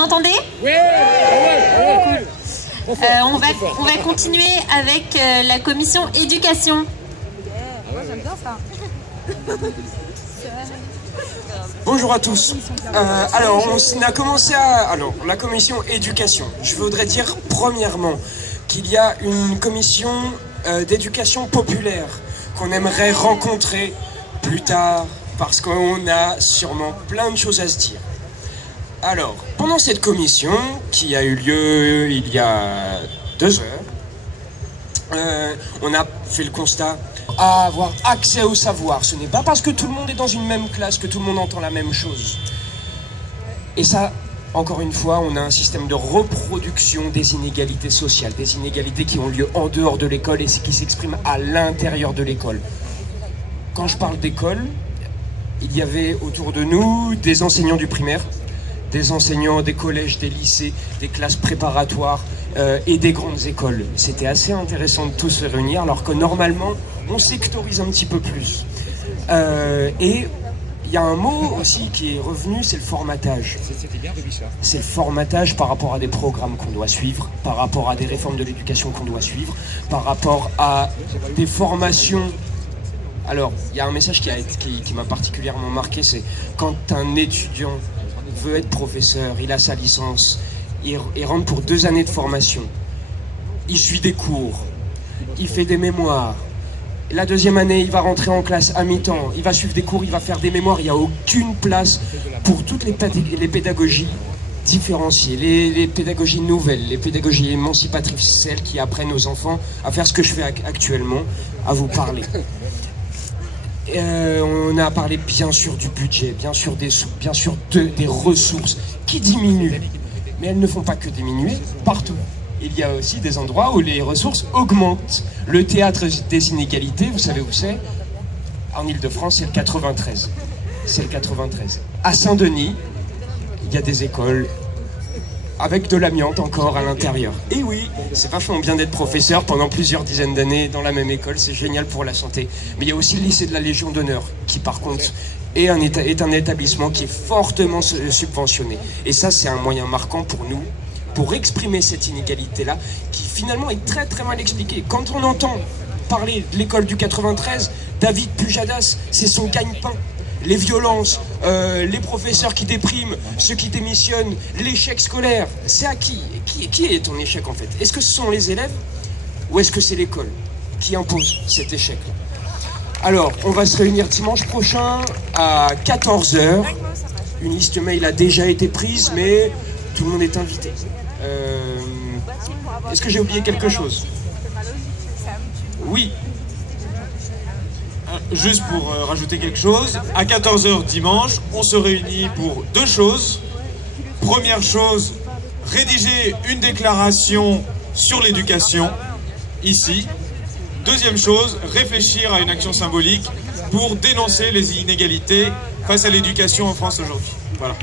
m'entendez? Oui. On va continuer avec la commission éducation. Moi j'aime bien ça. Bonjour à tous. Alors, on a commencé à... Alors, la commission éducation. Je voudrais dire, premièrement, qu'il y a une commission d'éducation populaire qu'on aimerait rencontrer plus tard, parce qu'on a sûrement plein de choses à se dire. Alors, pendant cette commission, qui a eu lieu il y a 2 heures, on a fait le constat à avoir accès au savoir. Ce n'est pas parce que tout le monde est dans une même classe que tout le monde entend la même chose. Et ça, encore une fois, on a un système de reproduction des inégalités sociales, des inégalités qui ont lieu en dehors de l'école et qui s'expriment à l'intérieur de l'école. Quand je parle d'école, il y avait autour de nous des enseignants du primaire, des enseignants des collèges, des lycées, des classes préparatoires et des grandes écoles. C'était assez intéressant de tous se réunir, alors que normalement, on sectorise un petit peu plus. Et il y a un mot aussi qui est revenu, c'est le formatage. C'est le formatage par rapport à des programmes qu'on doit suivre, par rapport à des réformes de l'éducation qu'on doit suivre, par rapport à des formations. Alors, il y a un message qui m'a particulièrement marqué, c'est quand un étudiant veut être professeur, il a sa licence, il rentre pour 2 années de formation, il suit des cours, il fait des mémoires. La 2e année, il va rentrer en classe à mi-temps, il va suivre des cours, il va faire des mémoires, il n'y a aucune place pour toutes les pédagogies différenciées, les pédagogies nouvelles, les pédagogies émancipatrices, celles qui apprennent aux enfants à faire ce que je fais actuellement, à vous parler. On a parlé bien sûr du budget, bien sûr des sous, bien sûr des ressources qui diminuent. Mais elles ne font pas que diminuer partout. Il y a aussi des endroits où les ressources augmentent. Le théâtre des inégalités, vous savez où c'est? En Ile-de-France, c'est le 93. C'est le 93. À Saint-Denis, il y a des écoles avec de l'amiante encore à l'intérieur. Et oui, c'est vachement bien d'être professeur pendant plusieurs dizaines d'années dans la même école, c'est génial pour la santé. Mais il y a aussi le lycée de la Légion d'honneur, qui par contre est un établissement qui est fortement subventionné. Et ça, c'est un moyen marquant pour nous, pour exprimer cette inégalité-là, qui finalement est très très mal expliquée. Quand on entend parler de l'école du 93, David Pujadas, c'est son gagne-pain. Les violences, les professeurs qui dépriment, ceux qui démissionnent, l'échec scolaire, c'est à qui? Qui est ton échec en fait? Est-ce que ce sont les élèves ou est-ce que c'est l'école qui impose cet échec-là? Alors, on va se réunir dimanche prochain à 14 h. Une liste mail a déjà été prise, mais tout le monde est invité. Est-ce que j'ai oublié quelque chose? Oui. Juste pour rajouter quelque chose, à 14 h dimanche, on se réunit pour 2 choses. Première chose, rédiger une déclaration sur l'éducation, ici. Deuxième chose, réfléchir à une action symbolique pour dénoncer les inégalités face à l'éducation en France aujourd'hui. Voilà.